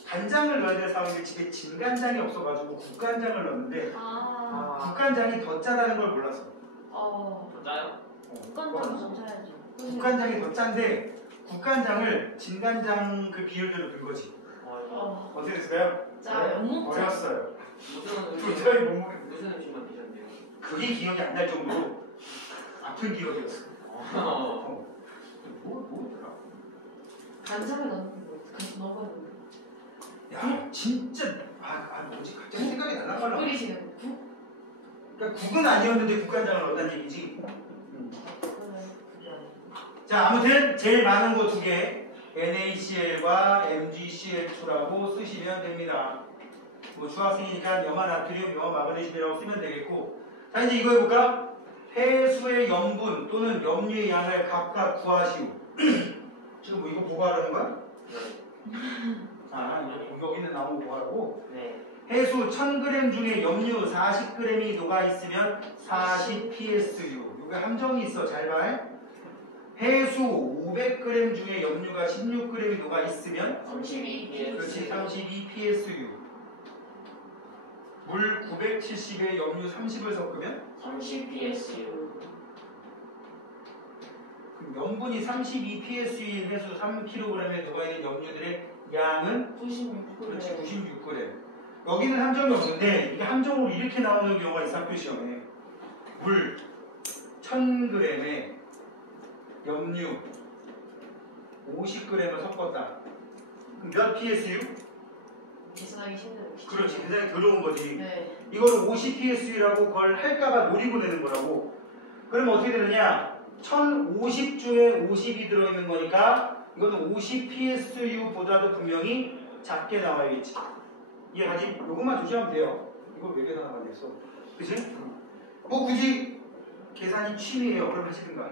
간장을 넣어야 될 상황인데 집에 진간장이 없어가지고 국간장을 넣었는데 국간장이 더 짜다는 걸 몰랐어. 더 짜요? 국간장 좀 사야죠. 국간장이 더 짠데 국간장을 진간장 그 비율대로 넣은 거지. 어떻게 됐을까요? 짜. 어렸어요. 무슨 도저히 못 먹. 무슨 음식만 드셨대요? 그게 기억이 안 날 정도로 아픈 기억이었어. 뭐더라? 간장을 넣는 거. 넣어봤는데. 야 진짜 뭐지 갑자기 생각이 국 날라가려고. 끓이시는 거. 국? 그러니까 국은 아니었는데 국간장을 넣었다는 얘기지. 자 아무튼 제일 많은 거 두 개 NaCl과 MgCl2라고 쓰시면 됩니다. 뭐 중학생이니까 염화나트륨, 염화마그네슘이라고 쓰면 되겠고. 자 이제 이거 해볼까? 해수의 염분 또는 염류의 양을 각각 구하시오. 지금 뭐 이거 보고 하라는 거야? 이제 여기 있는 나무 보고 하라고? 네. 해수 1000g 중에 염류 40g이 녹아있으면 40psu. 요게 함정이 있어. 잘 봐. 해수 500g 중에 염류가 16g이 녹아있으면 32. 그렇지 32psu. 물 970에 염류 30을 섞으면 30psu. 그럼 염분이 32psu인 해수 3kg에 녹아있는 염류들의 양은 96. 그렇지 96g. 여기는 함정이 없는데 이게 함정으로 이렇게 나오는 경우가 있어. 학교 시험에 물 1000g에 염류 50g을 섞었다. 그럼 몇 psu? 계산하기 힘든. 그렇지 굉장히 더러운 거지. 네. 이거를 50psu라고 그걸 할까봐 노리고 내는 거라고. 그러면 어떻게 되느냐? 1050 중에 50이 들어있는 거니까 이거는 50psu보다도 분명히 작게 나와야겠지. 이해가지? 요것만 조심하면 돼요. 이걸 왜 계산하면 됐어? 그치? 뭐 굳이 계산이 취미예요. 그럼 하시든가.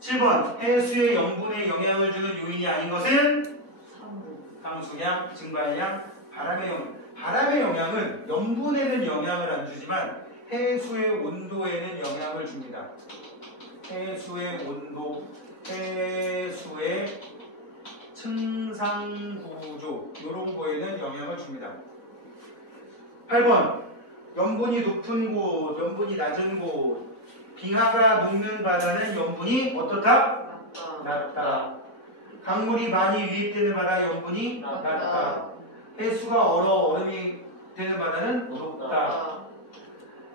7번 해수의 염분에 영향을 주는 요인이 아닌 것은 강수량, 증발량, 바람의 영향. 바람의 영향은 염분에는 영향을 안 주지만 해수의 온도에는 영향을 줍니다. 해수의 온도, 해수의 층상 구조 이런 거에는 영향을 줍니다. 8번 염분이 높은 곳, 염분이 낮은 곳. 빙하가 녹는 바다는 염분이 어떻다? 낮다. 강물이 많이 유입되는 바다 염분이 낮다. 해수가 얼음이 되는 바다는 높다.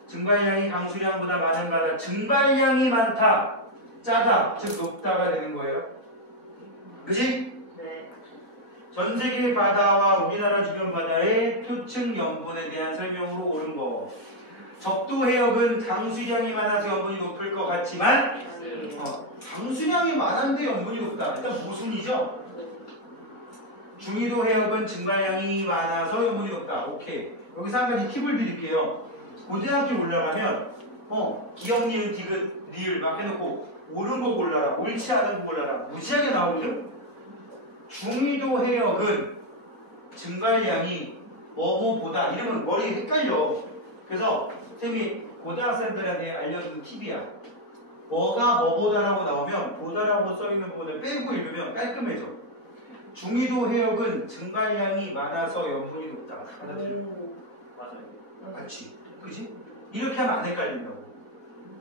증발량이 강수량보다 많은 바다. 증발량이 많다. 짜다. 즉 높다가 되는 거예요. 그치? 네. 전 세계 바다와 우리나라 주변 바다의 표층 염분에 대한 설명으로 옳은 거. 적도 해역은 강수량이 많아서 염분이 높을 것 같지만 강수량이 많은데 염분이 높다. 일단 모순이죠. 중위도 해역은 증발량이 많아서 염분이 높다. 오케이. 여기서 한 가지 팁을 드릴게요. 고등학교 올라가면 기억, 니은, 디귿, 리을 막 해놓고 옳은 거 골라라, 옳지 않은 거 골라라 무지하게 나오거든. 중위도 해역은 증발량이 뭐뭐보다 이러면 머리에 헷갈려. 그래서 선생님이 고등학생들한테 알려준 팁이야. 뭐가 뭐보다라고 나오면 보다라고 써있는 부분을 빼고 읽으면 깔끔해져. 중위도 해역은 증발량이 많아서 염분이 높다. 알아들려? 맞아요. 맞지? 그지? 이렇게 하면 안 헷갈린다고.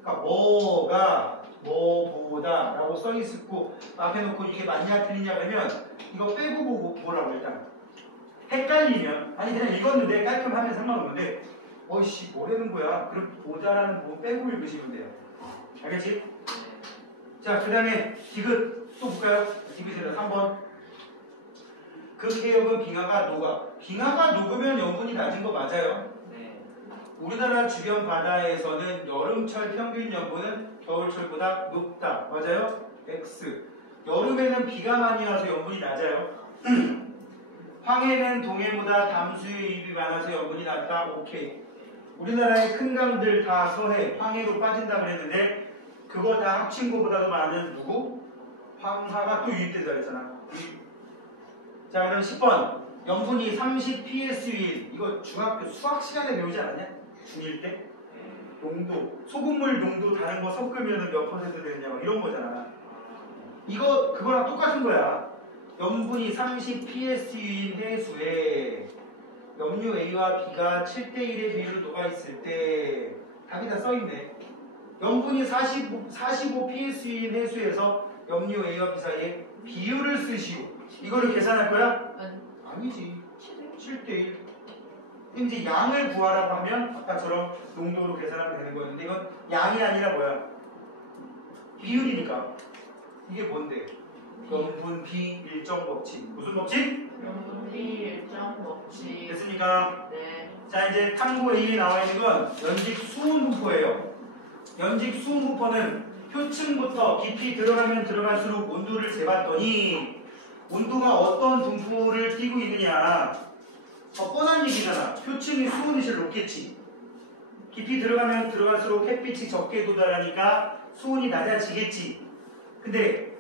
그러니까 뭐가 뭐보다 라고 써있고 앞에 놓고 이게 맞냐 틀리냐 그러면 이거 빼고 보고 보라고. 일단 헷갈리면 아니 그냥 읽었는데 깔끔하면 상관없는데 어이씨 뭐라는 거야? 그럼 보다라는 부분 빼고 읽으시면 돼요. 알겠지? 자 그 다음에 디귿 또 볼까요? 디귿이라 3번. 극해역은 빙하가 녹아. 빙하가 녹으면 염분이 낮은 거 맞아요. 네. 우리나라 주변 바다에서는 여름철 평균 염분은 겨울철보다 높다. 맞아요? X. 여름에는 비가 많이 와서 염분이 낮아요. 황해는 동해보다 담수의 유입이 많아서 염분이 낮다. 오케이. 우리나라의 큰 강들 다 서해, 황해로 빠진다 그랬는데 그거 다 합친 거보다도 많은 누구? 황하가 또 유입된다 그랬잖아. 자, 그럼 10번. 염분이 30 psu1. 이거 중학교 수학 시간에 배우지 않았냐? 중1 때? 농도. 소금물 농도 다른 거 섞으면 몇 퍼센트 되느냐 뭐 이런 거잖아. 이거 그거랑 똑같은 거야. 염분이 30 psu인 해수에 염류 A와 B가 7대1의 비율로 녹아있을 때 답이 다 써있네. 염분이 45 psu인 해수에서 염류 A와 B 사이에 비율을 쓰시오. 이거를 계산할 거야? 아니지. 7대1. 이제 양을 구하라고 하면 아까처럼 농도로 계산하면 되는 거였는데 이건 양이 아니라 뭐야? 비율이니까. 이게 뭔데? 염분 B 일정 법칙. 무슨 법칙? 염분 B 일정 법칙. 됐습니까? 네. 자, 이제 탐구 A에 나와 있는 건 연직 수온부포예요. 연직 수온부포는 표층부터 깊이 들어가면 들어갈수록 온도를 재봤더니 온도가 어떤 분포를 띠고 있느냐. 뻔한 얘기잖아. 표층의 수온이 제일 높겠지. 깊이 들어가면 들어갈수록 햇빛이 적게 도달하니까 수온이 낮아지겠지. 근데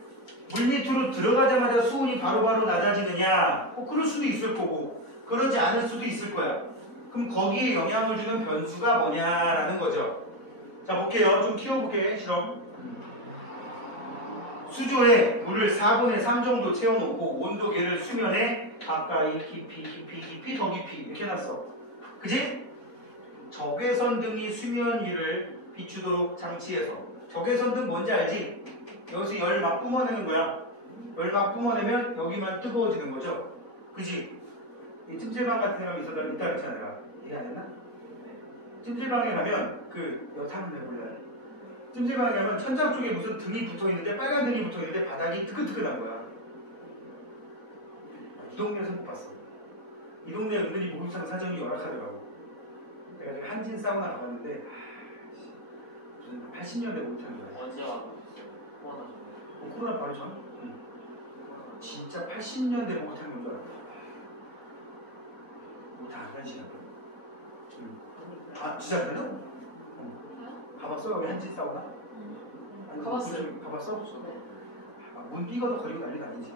물 밑으로 들어가자마자 수온이 바로바로 낮아지느냐? 그럴 수도 있을 거고 그러지 않을 수도 있을 거야. 그럼 거기에 영향을 주는 변수가 뭐냐라는 거죠. 자, 볼게요. 좀 키워볼게. 실험. 수조에 물을 4분의 3 정도 채워놓고 온도계를 수면에 가까이 깊이 더 깊이 이렇게 놨어. 그지? 적외선 등이 수면 위를 비추도록 장치해서. 적외선 등 뭔지 알지? 여기서 열 막 뿜어내는 거야. 열 막 뿜어내면 여기만 뜨거워지는 거죠. 그지? 이 찜질방 같은 데 가면 있었다 그랬잖아 내가. 이해 안 했나? 찜질방에 가면 여타는 데 몰라요. 찜질방에 가면 천장 쪽에 무슨 등이 붙어있는데 빨간 등이 붙어있는데 바닥이 뜨끈뜨끈한 거야. 이 동네에서 못 봤어. 이 동네 은근히 목욕탕 사정이 열악하더라고. 내가 지금 한진 사우나 가봤는데 무슨 80년대 목욕탕이야. 언제 와보셨어요? 코로나 전에. 코로나 바로 전? 응. 진짜 80년대 목욕탕이 온 줄 알았어. 목욕탕 안 간 시간. 응. 아, 진짜 안 간다? 가봤어? 여기 한진 사우나? 아니, 가봤어요. 가봤어? 네. 아, 문 삐거도 거리고 난리가 아니지.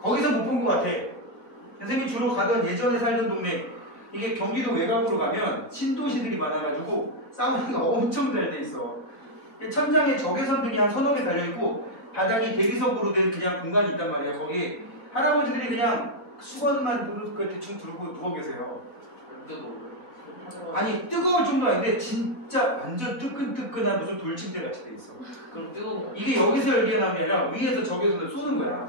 거기서 못 본 것 같아. 선생님이 주로 가던 예전에 살던 동네, 이게 경기도 외곽으로 가면 신도시들이 많아가지고 사우나가 엄청 잘 돼 있어. 천장에 적외선 등이 한 서너 개 달려있고 바닥이 대리석으로 된 그냥 공간이 있단 말이야. 거기 할아버지들이 그냥 수건만 대충 들고 누워 계세요. 아니 뜨거울 정도 아닌데 진짜 완전 뜨끈뜨끈한 무슨 돌침대 같이 돼 있어. 그럼 뜨거운 거. 이게 여기서 열기가 나는 게 아니라 위에서 적외선을 쏘는 거야.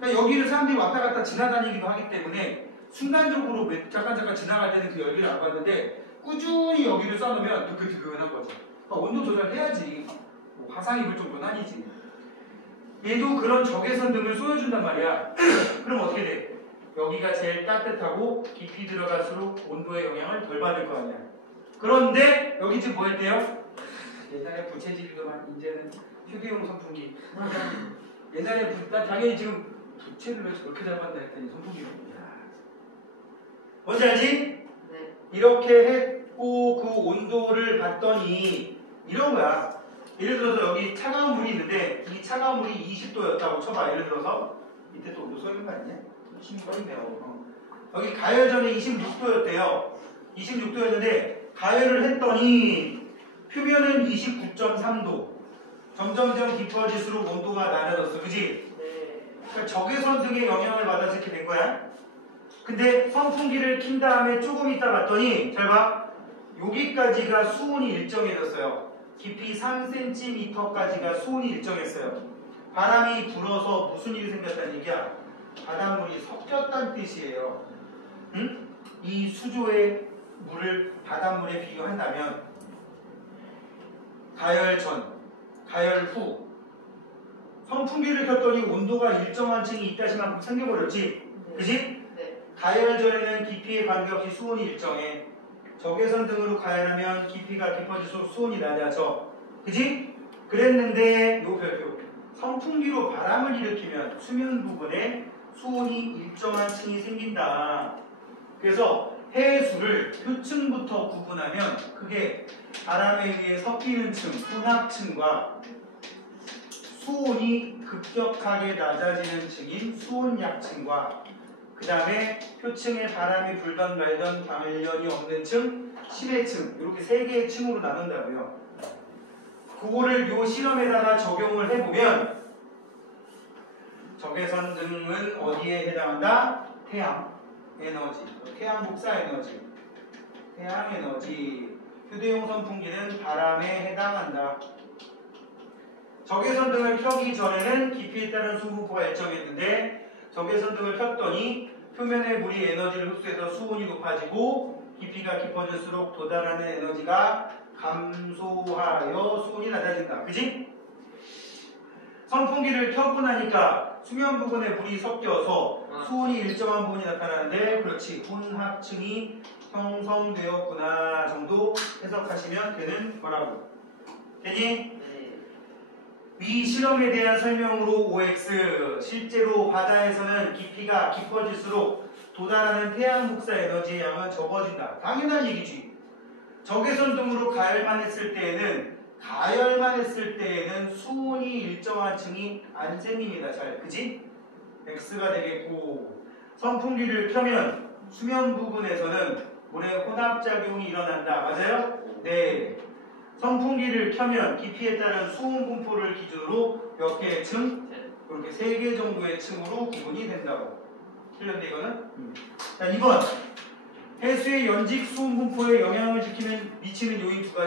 그러니까 여기를 사람들이 왔다 갔다 지나다니기도 하기 때문에 순간적으로 잠깐 지나갈 때는 그 열기를 안 받는데 꾸준히 여기를 쏴놓으면 뜨끈뜨끈한 거지. 그러니까 온도 조절해야지. 뭐 화상 입을 정도는 아니지. 얘도 그런 적외선 등을 쏘여준단 말이야. 그럼 어떻게 돼? 여기가 제일 따뜻하고 깊이 들어갈수록 온도의 영향을 덜 받을 거 아니야. 그런데 여기 지금 뭐 했대요? 옛날에 부채질이더만 이제는 휴대용 선풍기. 옛날에 난 당연히 지금 부채를 왜 저렇게 잘 받나 했더니 선풍기로. 뭔지 알지? 네. 이렇게 했고 그 온도를 봤더니 이런 거야. 예를 들어서 여기 차가운 물이 있는데 이 차가운 물이 20도였다고 쳐봐. 예를 들어서 밑에 또 온도 써있는 거 아니냐? 26도네요. 여기 가열전에 26도였대요. 26도였는데 가열을 했더니 표면은 29.3도. 점점점 깊어질수록 온도가 낮아졌어. 그지? 네. 그러니까 적외선 등의 영향을 받아서 이렇게 된 거야. 근데 선풍기를 킨 다음에 조금 있다 봤더니 잘 봐. 여기까지가 수온이 일정해졌어요. 깊이 3cm까지가 수온이 일정했어요. 바람이 불어서 무슨 일이 생겼다는 얘기야? 바닷물이 섞였다는 뜻이에요. 응? 이 수조의 물을 바닷물에 비교한다면 가열 전, 가열 후 선풍기를 켰더니 온도가 일정한 층이 있다시만큼 생겨버렸지. 그지? 네. 가열전에는 깊이에 관계없이 수온이 일정해. 적외선 등으로 가열하면 깊이가 깊어질수록 수온이 낮아져. 그지? 그랬는데 요 별표. 선풍기로 바람을 일으키면 수면 부분에 수온이 일정한 층이 생긴다. 그래서 해수를 표층부터 구분하면 그게 바람에 의해 섞이는 층, 혼합층과 수온이 급격하게 낮아지는 층인 수온약층과 그 다음에 표층에 바람이 불던 말던 관련이 없는 층, 심해층 이렇게 세 개의 층으로 나눈다고요. 그거를 요 실험에다가 적용을 해보면 적외선 등은 어디에 해당한다? 태양 에너지, 태양 복사 에너지, 태양 에너지, 휴대용 선풍기는 바람에 해당한다. 적외선 등을 켜기 전에는 깊이에 따른 수분포가 일정했는데 적외선 등을 켰더니 표면의 물이 에너지를 흡수해서 수온이 높아지고 깊이가 깊어질수록 도달하는 에너지가 감소하여 수온이 낮아진다. 그지? 선풍기를 켜고 나니까 수면 부분에 물이 섞여서 수온이 일정한 부분이 나타나는데 그렇지 혼합층이 형성되었구나 정도 해석하시면 되는 거라고. 되니? 네. 위 실험에 대한 설명으로 OX 실제로 바다에서는 깊이가 깊어질수록 도달하는 태양 복사 에너지의 양은 적어진다. 당연한 얘기지. 적외선 등으로 가열만 했을 때에는 수온이 일정한 층이 안 생깁니다. 잘 그지? X가 되겠고 선풍기를 켜면 수면 부분에서는 물의 혼합작용이 일어난다. 맞아요? 네. 선풍기를 켜면 깊이에 따른 수온 분포를 기준으로 몇 개의 층? 이렇게 3개 정도의 층으로 구분이 된다고. 틀렸네 이거는? 자 2번 해수의 연직 수온 분포에 영향을 미치는 요인 두 가지.